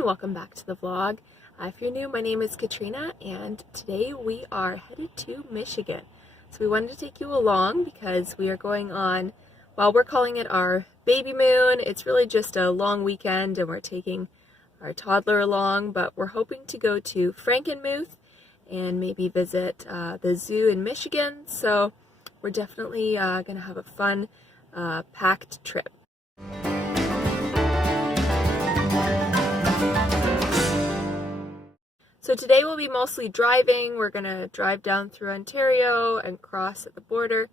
everyone, welcome back to the vlog. If you're new, my name is Katrina and today we are headed to Michigan. So we wanted to take you along because we are going on, well, we're calling it our Babymoon. It's really just a long weekend and we're taking our toddler along, but we're hoping to go to Frankenmuth and maybe visit the zoo in Michigan. So we're definitely going to have a fun, packed trip. So today we'll be mostly driving. We're going to drive down through Ontario and cross at the border.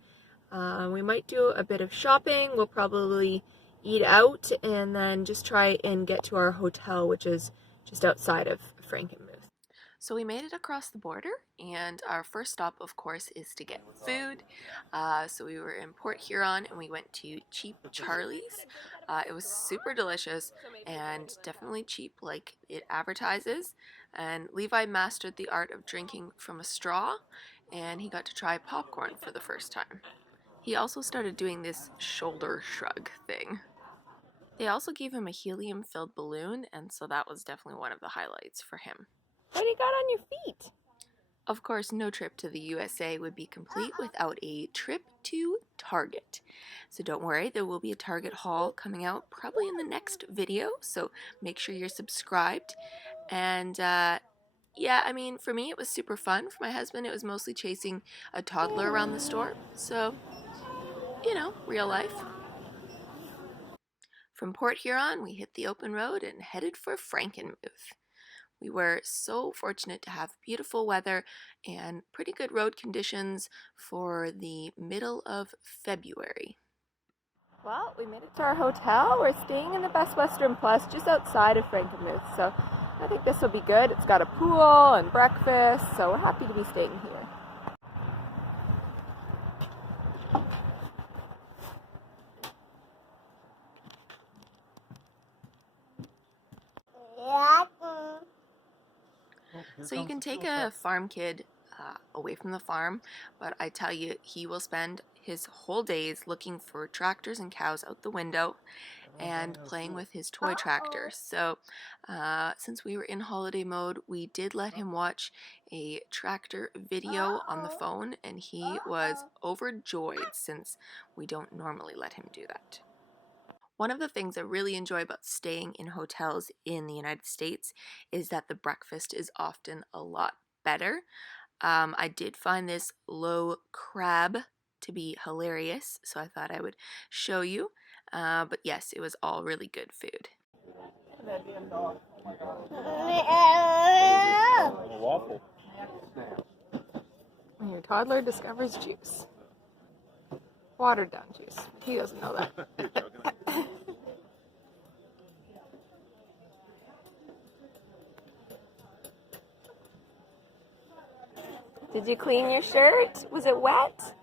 We might do a bit of shopping. We'll probably eat out and then just try and get to our hotel, which is just outside of Frankenmuth. So we made it across the border, and our first stop, of course, is to get food. So we were in Port Huron and we went to Cheap Charlie's. It was super delicious and definitely cheap like it advertises. And Levi mastered the art of drinking from a straw, and he got to try popcorn for the first time. He also started doing this shoulder shrug thing. They also gave him a helium-filled balloon, and so that was definitely one of the highlights for him. What do you got on your feet? Of course, no trip to the USA would be complete without a trip to Target. So don't worry, there will be a Target haul coming out probably in the next video, so make sure you're subscribed. And yeah, I mean, for me it was super fun. For my husband, it was mostly chasing a toddler around the store. So, you know, real life. From Port Huron, we hit the open road and headed for Frankenmuth. We were so fortunate to have beautiful weather and pretty good road conditions for the middle of February. Well, we made it to our hotel. We're staying in the Best Western Plus just outside of Frankenmuth, so I think this will be good. It's got a pool and breakfast, so we're happy to be staying here. So you can take a farm kid away from the farm, but I tell you, he will spend his whole days looking for tractors and cows out the window and playing with his toy tractor. So since we were in holiday mode, we did let him watch a tractor video on the phone, and he was overjoyed since we don't normally let him do that. One of the things I really enjoy about staying in hotels in the United States is that the breakfast is often a lot better. I did find this low crab to be hilarious, so I thought I would show you. But yes, it was all really good food. When your toddler discovers juice. Watered down juice. He doesn't know that. Did you clean your shirt? Was it wet?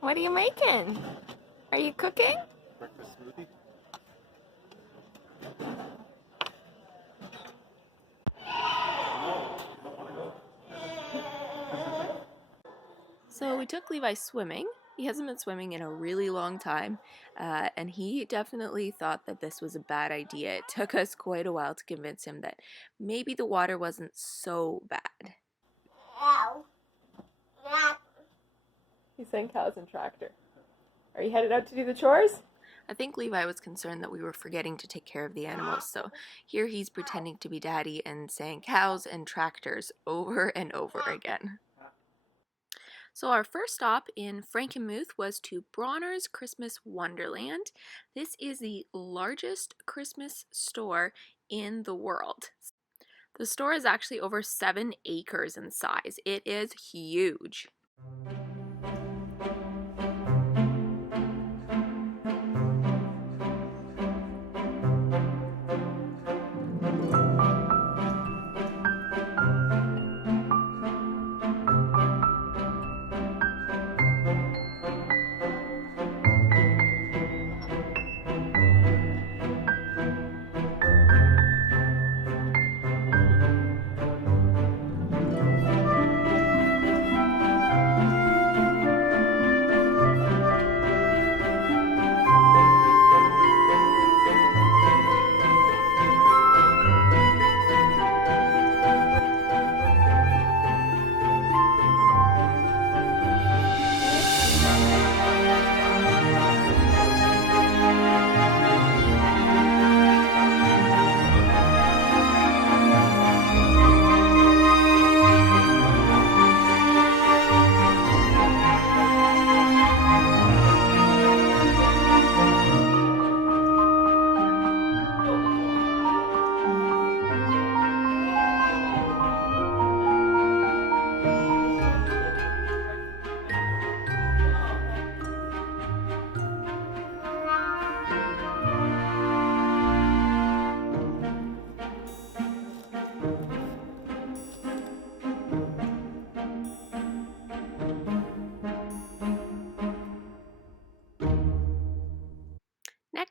What are you making? Are you cooking? Breakfast smoothie. So we took Levi swimming. He hasn't been swimming in a really long time, and he definitely thought that this was a bad idea. It took us quite a while to convince him that maybe the water wasn't so bad. He's saying cows and tractor. Are you headed out to do the chores? I think Levi was concerned that we were forgetting to take care of the animals, so here he's pretending to be daddy and saying cows and tractors over and over again. So our first stop in Frankenmuth was to Bronner's Christmas Wonderland. This is the largest Christmas store in the world. The store is actually over 7 acres in size. It is huge.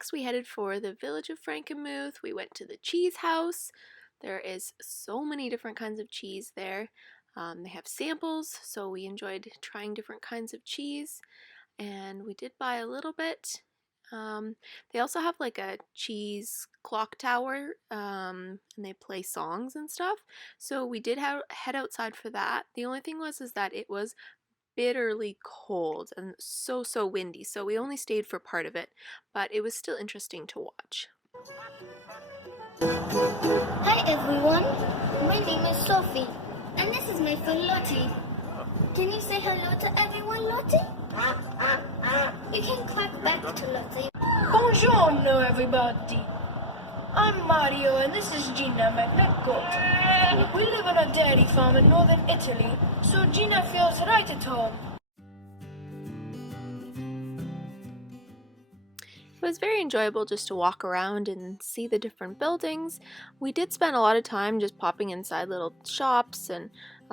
next we headed for the village of Frankenmuth. We went to the cheese house. There is so many different kinds of cheese there. They have samples, so we enjoyed trying different kinds of cheese, and we did buy a little bit. They also have like a cheese clock tower, and they play songs and stuff, so we did head outside for that. The only thing was is that it was bitterly cold and so windy, so we only stayed for part of it, but it was still interesting to watch. Hi everyone, my name is Sophie, and this is my friend Lottie. Can you say hello to everyone, Lottie? You can clap back to Lottie. Buongiorno everybody. I'm Mario and this is Gina, my pet goat. We live on a dairy farm in northern Italy, so Gina feels right at home. It was very enjoyable just to walk around and see the different buildings. We did spend a lot of time just popping inside little shops and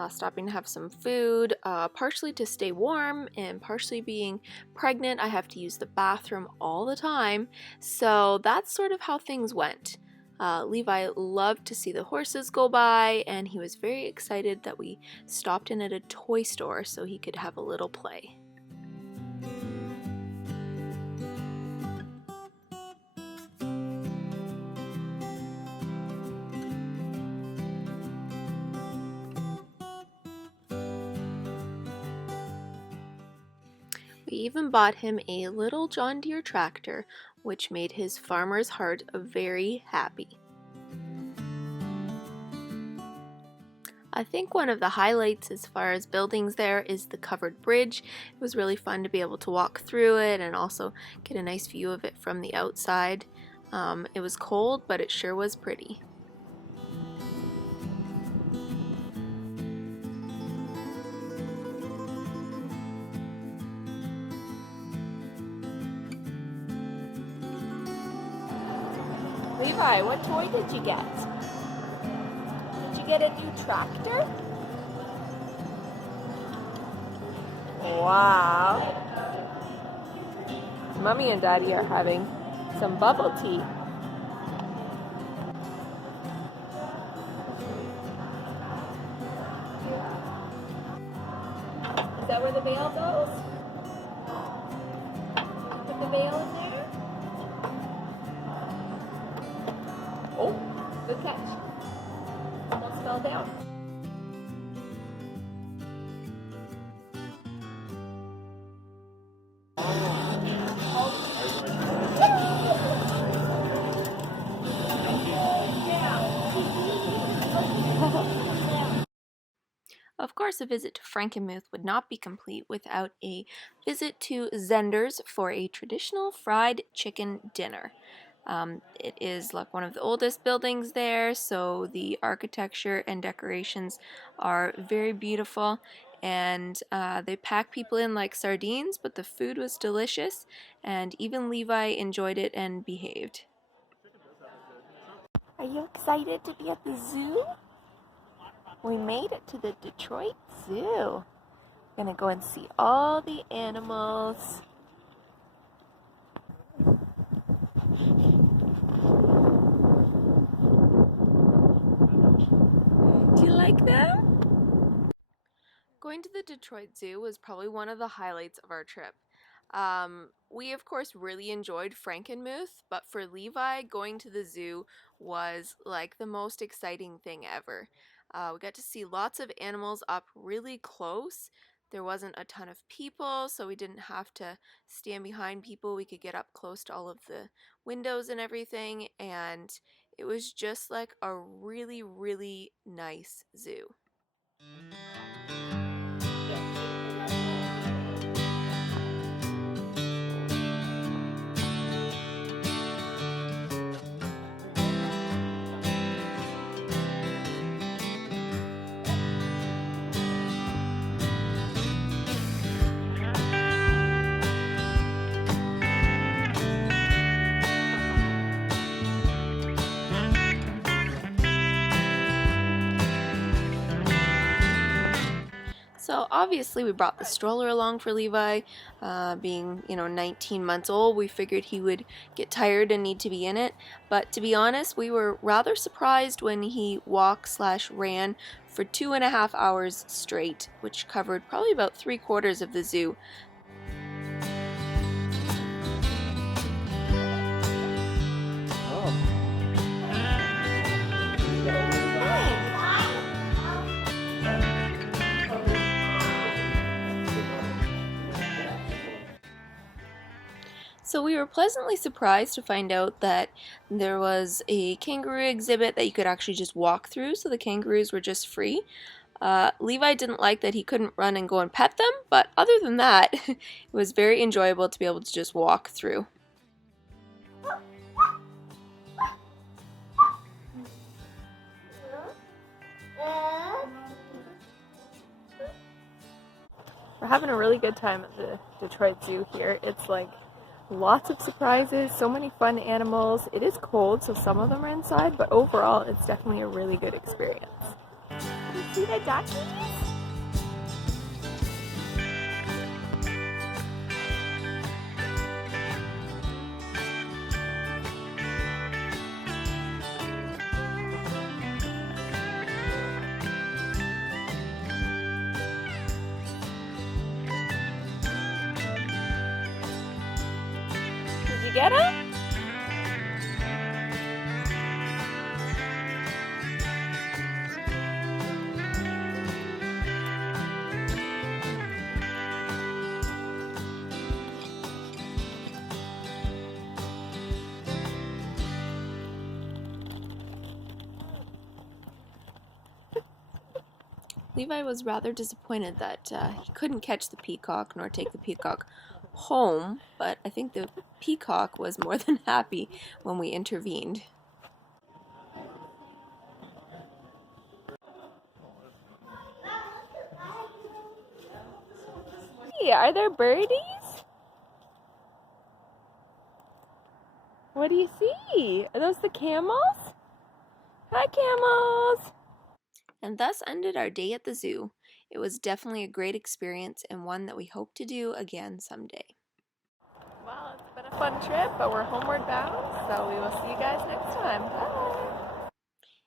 stopping to have some food, partially to stay warm and partially being pregnant. I have to use the bathroom all the time, so that's sort of how things went. Levi loved to see the horses go by, and he was very excited that we stopped in at a toy store so he could have a little play. We even bought him a little John Deere tractor, which made his farmer's heart very happy. I think one of the highlights as far as buildings there is the covered bridge. It was really fun to be able to walk through it and also get a nice view of it from the outside. It was cold, but it sure was pretty. Levi, what toy did you get? Did you get a new tractor? Wow. Mommy and Daddy are having some bubble tea. Is that where the veil goes? Put the veil in there? Oh, good catch. Almost fell down. Of course, a visit to Frankenmuth would not be complete without a visit to Zender's for a traditional fried chicken dinner. It is like one of the oldest buildings there, so the architecture and decorations are very beautiful, and they pack people in like sardines, but the food was delicious, and even Levi enjoyed it and behaved. Are you excited to be at the zoo? We made it to the Detroit Zoo. We're gonna go and see all the animals. Do you like them? Going to the Detroit Zoo was probably one of the highlights of our trip. We of course really enjoyed Frankenmuth, but for Levi, going to the zoo was like the most exciting thing ever. We got to see lots of animals up really close. There wasn't a ton of people, so we didn't have to stand behind people. We could get up close to all of the windows and everything, and it was just like a really nice zoo. So obviously we brought the stroller along for Levi. Being, 19 months old, we figured he would get tired and need to be in it. But to be honest, we were rather surprised when he walked/ran for 2.5 hours straight, which covered probably about 3/4 of the zoo. So we were pleasantly surprised to find out that there was a kangaroo exhibit that you could actually just walk through, so the kangaroos were just free. Levi didn't like that he couldn't run and go and pet them, but other than that, it was very enjoyable to be able to just walk through. We're having a really good time at the Detroit Zoo here. It's like lots of surprises, so many fun animals. It is cold, so some of them are inside, but overall it's definitely a really good experience. You see the duckies? Did you get him? Levi was rather disappointed that he couldn't catch the peacock nor take the peacock home, but I think the peacock was more than happy when we intervened. Hey, are there birdies? What do you see? Are those the camels? Hi, camels! And thus ended our day at the zoo. It was definitely a great experience and one that we hope to do again someday. Well, it's been a fun trip, but we're homeward bound, so we will see you guys next time. Bye!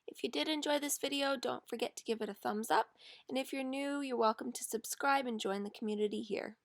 If you did enjoy this video, don't forget to give it a thumbs up, and if you're new, you're welcome to subscribe and join the community here.